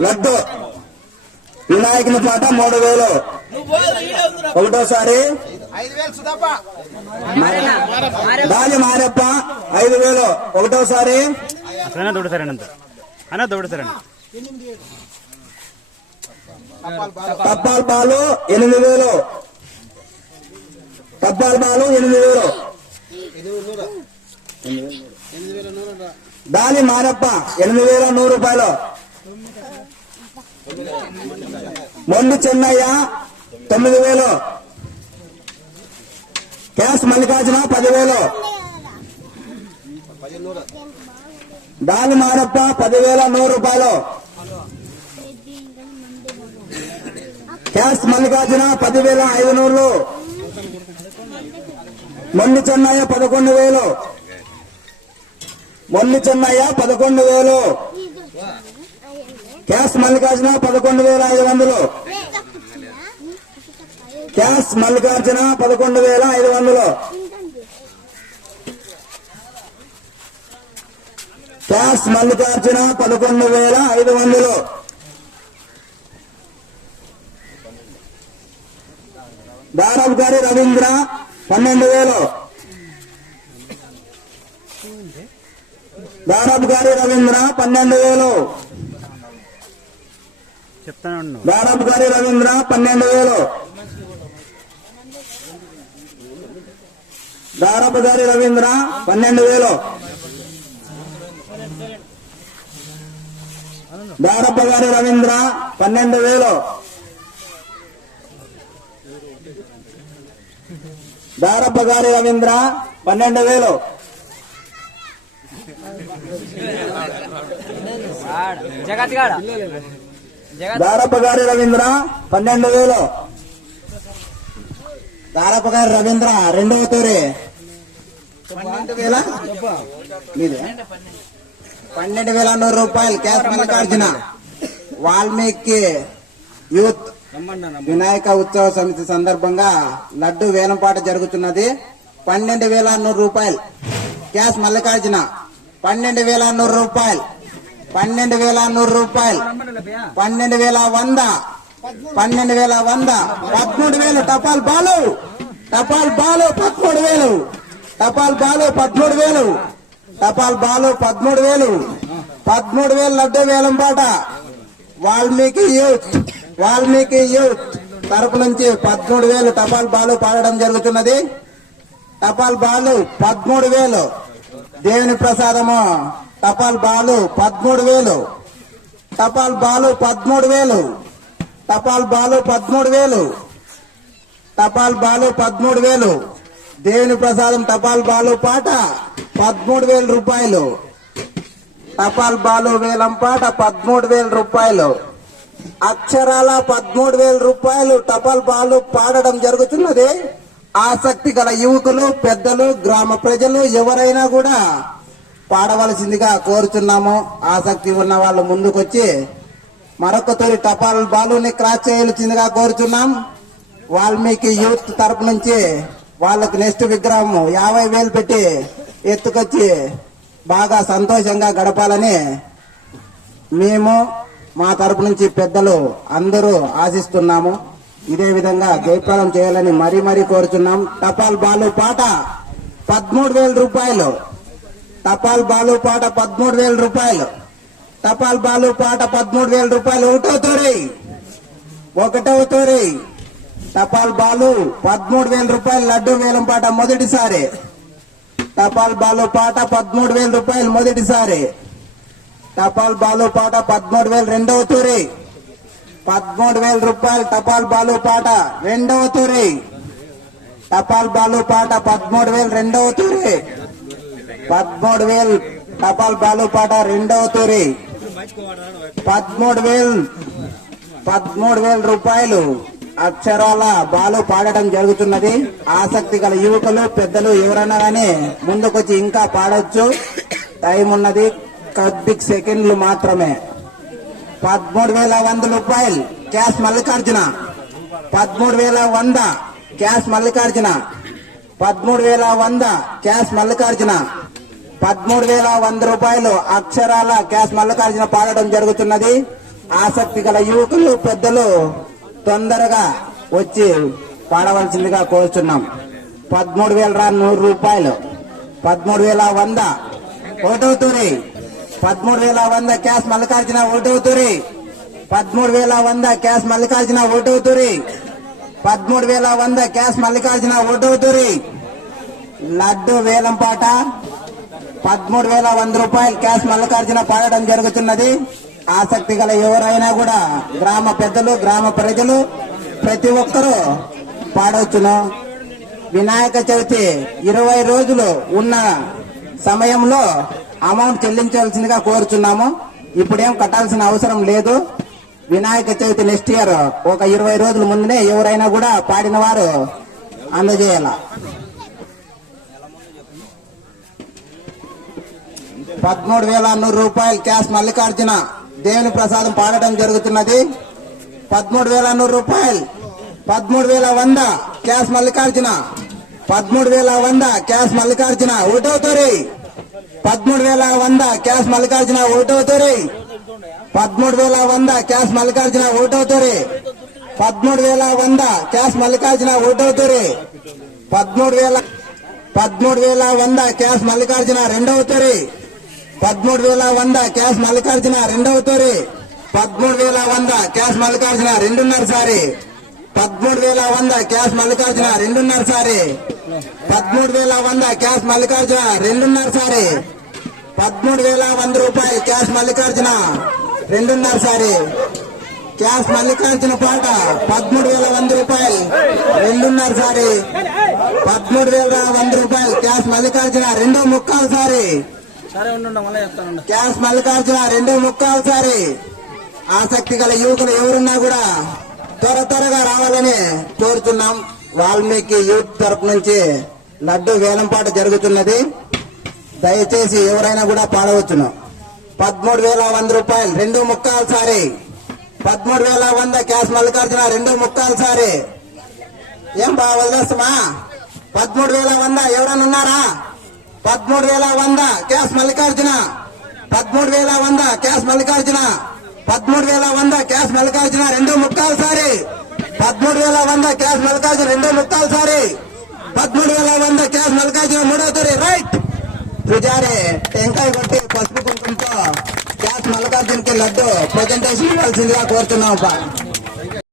లడ్డు. వినాయకుని పాట మూడు వేలు. ఒకటోసారి. దాని మారప్ప ఐదు వేలు. ఒకటోసారి. దొడుతారండి అంత అన్న దొడుతారండి తప్పాల పాలు ఎనిమిది వేలు. తప్పాల పాలు ఎనిమిది వేలు. దాని మారప్ప ఎనిమిది వేల నూరు రూపాయలు. మొండి చెన్నయ్య తొమ్మిది వేలు. కేఎస్ మల్లికార్జున పదివేలు. దాని మారప్ప పదివేల నూరు రూపాయలు. కేఎస్ మల్లికార్జున పదివేల ఐదు నూరు మొండి చెన్నయ్య పదకొండు వేలు. మొండి చెన్నయ్య పదకొండు వేలు. క్యాష్ మల్లికార్జున పదకొండు వేల ఐదు వందలు. క్యాష్ మల్లికార్జున పదకొండు వేల ఐదు వందలు. క్యాష్ మల్లికార్జున పదకొండు వేల ఐదు వందలు. దారాబ్ గారి రవీంద్ర పన్నెండు వేలు. దారాబ్ గారి రవీంద్ర పన్నెండు వేలు. చెప్తాను దారాపు గారి రవీంద్ర పన్నెండు వేలు. దారాపు గారి రవీంద్ర పన్నెండు వేలు. దారప్ప గారి రవీంద్ర పన్నెండు వేలు. దారప్ప గారి రవీంద్ర పన్నెండు వేలు. జగత్ గాడ? దారప్ప గారి రవీంద్ర పన్నెండు వేలు. దారప్ప గారి రవీంద్ర రెండవ తూరి. పన్నెండు వేల? పన్నెండు వేల నూరు రూపాయలు క్యాష్ మల్లికార్జున. వాల్మీకి యూత్ వినాయక ఉత్సవ సమితి సందర్భంగా లడ్డు వేలంపాట జరుగుతున్నది. పన్నెండు వేల నూరు రూపాయలు. క్యాష్ మల్లికార్జున పన్నెండు వేల నూరు రూపాయలు. పన్నెండు వేల నూరు రూపాయలు. పన్నెండు వేల వంద. పన్నెండు వేల వంద. పదమూడు వేలు. టపాల్ బాలు. టపాల్ బాలు పదమూడు వేలు. టపాల్ బాలు పదమూడు వేలు. టపాల్ బాలు పదమూడు వేలు. పదమూడు వేలు లడ్డు వేలం పాట వాల్మీకి యూత్. వాల్మీకి యూత్. తరపు నుంచి పదమూడు వేలు టపాల్ బాలు పాడడం జరుగుతున్నది. టపాల్ బాలు పదమూడు వేలు. దేవుని ప్రసాదము. టపాల్ బాలు పదమూడు వేలు. టపాల్ బాలు పదమూడు వేలు. టపాల్ బాలు పదమూడు వేలు. టపాల్ బాలు పదమూడు వేలు. దేవుని ప్రసాదం టపాల్ బాలు పాట పదమూడు వేల రూపాయలు. టపాల్ బాలు వేలం పాట పదమూడు వేల రూపాయలు. అక్షరాల పదమూడు వేల రూపాయలు టపాల్ బాలు పాడడం జరుగుతున్నది. ఆసక్తి గల యువకులు పెద్దలు గ్రామ ప్రజలు ఎవరైనా కూడా పాడవలసిందిగా కోరుచున్నాము. ఆసక్తి ఉన్న వాళ్ళు ముందుకొచ్చి మరొక తొలి టపాల్ బాలుని క్రాస్ చేయాల్సిందిగా కోరుచున్నాం. వాల్మీకి యూత్ తరపు నుంచి వాళ్ళకి నెక్స్ట్ విగ్రహం యాభై వేలు పెట్టి ఎత్తుకొచ్చి బాగా సంతోషంగా గడపాలని మేము మా తరపు నుంచి పెద్దలు అందరూ ఆశిస్తున్నాము. ఇదే విధంగా జయప్రదం చేయాలని మరీ మరీ కోరుచున్నాం. టపాల్ బాలు పాట పదమూడు వేల రూపాయలు. టపాల్ బాలు పాట పదమూడు వేల రూపాయలు. టపాల్ బాలు పాట పదమూడు వేల రూపాయలు. ఒకటో తోరి. ఒకటవ తోరి. టపాల్ బాలు పదమూడు వేల రూపాయలు. లడ్డు వేలం పాట మొదటిసారి. టపాల్ బాలు పాట పదమూడు వేల రూపాయలు మొదటిసారి. టపాల్ బాలు పాట పదమూడు వేలు రెండవ తూరి. పదమూడు వేల రూపాయలు టపాల్ బాలు పాట రెండవ తూరి. టపాల్ బాలు పాట పదమూడు వేలు రెండవ తూరి. పదమూడు వేలు. టపాల్ బాలు పాట రెండవ తూరి. పదమూడు వేలు. పదమూడు వేల రూపాయలు అక్షరాల బాలు పాడటం జరుగుతున్నది. ఆసక్తి గల యువకులు పెద్దలు ఎవరైనా కానీ ముందుకొచ్చి ఇంకా పాడొచ్చు. టైం ఉన్నది కొద్ది సెకండ్లు మాత్రమే. పదమూడు వేల వంద రూపాయలు. క్యాష్ మల్లికార్జున. పదమూడు వేల వంద. క్యాష్ మల్లికార్జున. పదమూడు వేల వంద. క్యాష్ మల్లికార్జున. పదమూడు వేల వంద రూపాయలు అక్షరాల క్యాష్ మల్లికార్జున పాడడం జరుగుతున్నది. ఆసక్తి గల యువకులు పెద్దలు తొందరగా వచ్చి పాడవలసిందిగా కోరుచున్నాం. పదమూడు వేల రా నూరు రూపాయలు. పదమూడు వేల వంద. ఓటవుతూరి. పదమూడు వేల వంద క్యాష్ మల్లికార్జున తూరి పదమూడు వేల వంద క్యాష్ మల్లికార్జున ఓటవుతూరి. పదమూడు వేల వంద క్యాష్ మల్లికార్జున ఓటవుతూరి. లడ్డు వేలంపాట పదమూడు వేల వంద రూపాయలు క్యాష్ మల్లికార్జున పాడడం జరుగుతున్నది. ఆసక్తి గల ఎవరైనా కూడా గ్రామ పెద్దలు గ్రామ ప్రజలు ప్రతి ఒక్కరూ పాడవచ్చును. వినాయక చవితి ఇరవై రోజులు ఉన్న సమయంలో అమౌంట్ చెల్లించవలసిందిగా కోరుచున్నాము. ఇప్పుడేం కట్టాల్సిన అవసరం లేదు. వినాయక చవితి నెక్స్ట్ ఇయర్ ఒక ఇరవై రోజుల ముందునే ఎవరైనా కూడా పాడిన వారు అందజేయాల. పదమూడు వేల నూరు రూపాయలు క్యాష్ మల్లికార్జున. దేవుని ప్రసాదం పాడటం జరుగుతున్నది. పదమూడు వేల నూరు రూపాయలు. పదమూడు వేల వంద క్యాష్ మల్లికార్జున. పదమూడు వేల వంద క్యాష్ మల్లికార్జున. ఒకటవుతారు పదమూడు వేల వంద క్యాష్ మల్లికార్జున. ఒకటవుతారు పదమూడు వేల వంద క్యాష్ మల్లికార్జున. ఒకటవుతారు పదమూడు వేల వంద క్యాష్ మల్లికార్జున. ఒకటవుతారు పదమూడు వేల పదమూడు వేల వంద క్యాష్ మల్లికార్జున. రెండవ తొరి. పదమూడు వేల వంద క్యాష్ మల్లికార్జున రెండవ తొరి. పదమూడు వేల వంద క్యాష్ మల్లికార్జున రెండున్నర సారి. పదమూడు వేల వంద క్యాష్ మల్లికార్జున రెండున్నర సారి. పదమూడు వేల వంద క్యాష్ మల్లికార్జున రెండున్నర సారి. పదమూడు వేల వంద రూపాయలు క్యాష్ మల్లికార్జున రెండున్నర సారి. క్యాష్ మల్లికార్జున పాట పదమూడు వేల వంద రూపాయలు రెండున్నర సారి. పదమూడు వేల వంద రూపాయలు క్యాష్ మల్లికార్జున రెండో ముక్కాలు సారి. సరే ఉండండి మళ్ళీ చెప్తానండి క్యాష్ మల్లికార్జున రెండు ముక్కాలు సారి ఆసక్తి గల యువకులు ఎవరున్నా కూడా త్వర త్వరగా రావాలని కోరుతున్నాం. వాల్మీకి యూత్ తరపు నుంచి లడ్డు వేలంపాట జరుగుతున్నది. దయచేసి ఎవరైనా కూడా పాడవచ్చును. పదమూడు వేల వంద రూపాయలు రెండు ముక్కాలు సారి పదమూడు వేల వంద క్యాష్ మల్లికార్జున రెండు ముక్కాలు సారి ఏం బా వదిలేస్తామా పదమూడు వేల వంద ఎవరైనా ఉన్నారా? పదమూడు వేల వంద క్యాష్ మల్లికార్జున. పదమూడు వేల వంద క్యాష్ మల్లికార్జున. పదమూడు వేల వంద క్యాష్ మల్లికార్జున రెండు ముక్కాలు సారి పదమూడు వేల వంద క్యాష్ మల్లికార్జున రెండు ముక్కాలు సారి పదమూడు వేల వంద క్యాష్ మల్లికార్జున మూడో తూరి రైట్. పూజారి టెంకాయ కొట్టి పసుపు కుంకుమతో క్యాష్ మల్లికార్జునకి లడ్డు. ప్రజెంటేషన్ ఇవ్వాల్సిందిగా కోరుతున్నాం